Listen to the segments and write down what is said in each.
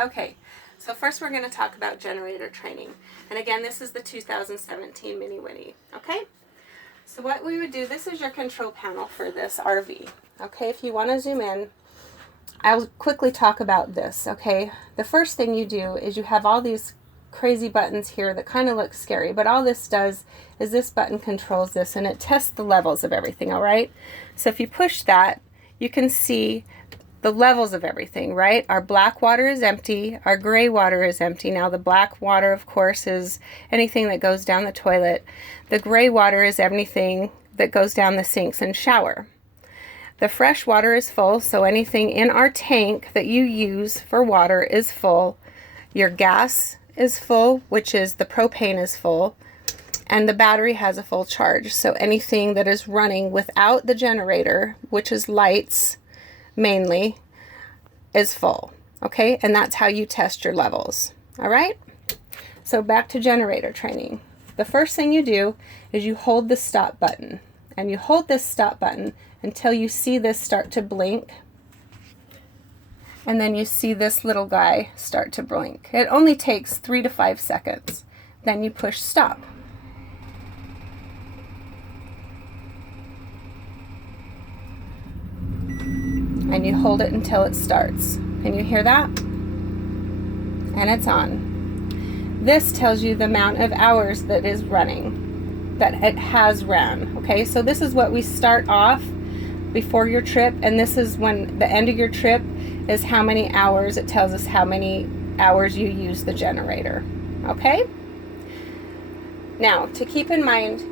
Okay, so first we're going to talk about generator training. And again, this is the 2017 Minnie Winnie. Okay, so what we would do, this is your control panel for this RV. Okay, if you want to zoom in, I'll quickly talk about this. Okay, the first thing you do is you have all these crazy buttons here that kind of look scary, but all this does is this button controls this and it tests the levels of everything. All right, so if you push that, you can see the levels of everything, right? Our black water is empty, our gray water is empty. Now the black water, of course, is anything that goes down the toilet. The gray water is anything that goes down the sinks and shower. The fresh water is full, so anything in our tank that you use for water is full. Your gas is full, which is the propane is full, and the battery has a full charge. So anything that is running without the generator, which is lights, mainly, is full. Okay, and that's how you test your levels. All right, so back to generator training. The first thing you do is you hold the stop button, and you hold this stop button until you see this start to blink, and then you see this little guy start to blink. It only takes 3 to 5 seconds. Then you push stop. And you hold it until it starts. Can you hear that? And it's on. This tells you the amount of hours that is running, that it has ran. Okay, so this is what we start off before your trip, and this is when the end of your trip is how many hours. It tells us how many hours you use the generator. Okay? Now, to keep in mind,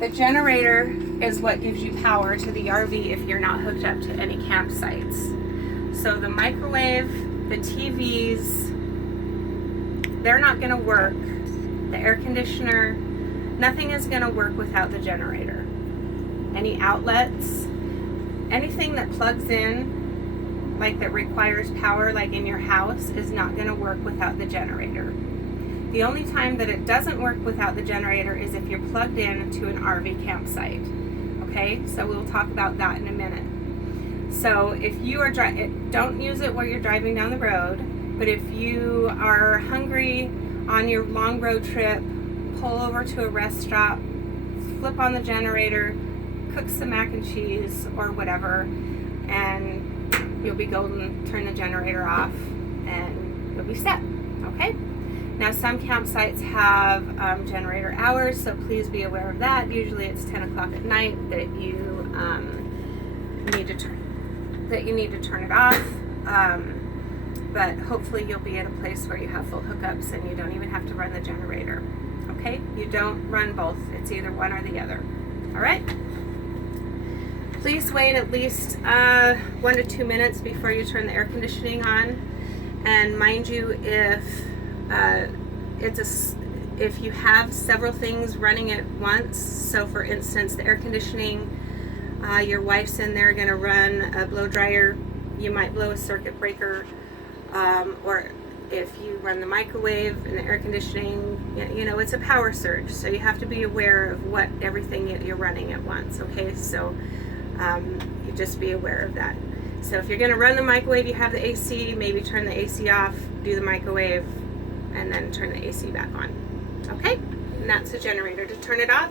the generator is what gives you power to the RV if you're not hooked up to any campsites. So the microwave, the TVs, they're not going to work. The air conditioner, nothing is going to work without the generator. Any outlets, anything that plugs in, like that requires power, like in your house, is not going to work without the generator. The only time that it doesn't work without the generator is if you're plugged in to an RV campsite. Okay, so we'll talk about that in a minute. So if you are don't use it while you're driving down the road, but if you are hungry on your long road trip, pull over to a restaurant, flip on the generator, cook some mac and cheese or whatever, and you'll be golden. Turn the generator off and you'll be set. Okay? Now some campsites have generator hours, so please be aware of that. Usually it's 10 o'clock at night that you need to turn it off. But hopefully you'll be at a place where you have full hookups and you don't even have to run the generator. Okay? You don't run both. It's either one or the other. All right? Please wait at least 1 to 2 minutes before you turn the air conditioning on. And mind you, if you have several things running at once, so for instance the air conditioning, your wife's in there going to run a blow dryer, you might blow a circuit breaker, or if you run the microwave and the air conditioning, you know, it's a power surge, so you have to be aware of what everything you're running at once. Okay, so you just be aware of that. So if you're going to run the microwave, you have the AC, maybe turn the AC off, do the microwave, and then turn the AC back on. Okay? And that's the generator. To turn it off,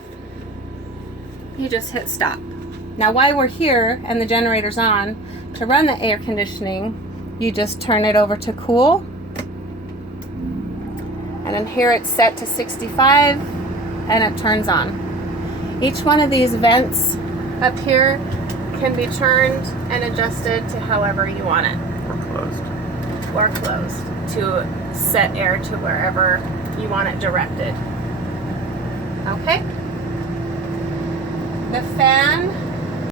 you just hit stop. Now while we're here and the generator's on, to run the air conditioning, you just turn it over to cool. And then here it's set to 65 and it turns on. Each one of these vents up here can be turned and adjusted to however you want it. Or closed to set air to wherever you want it directed. Okay? The fan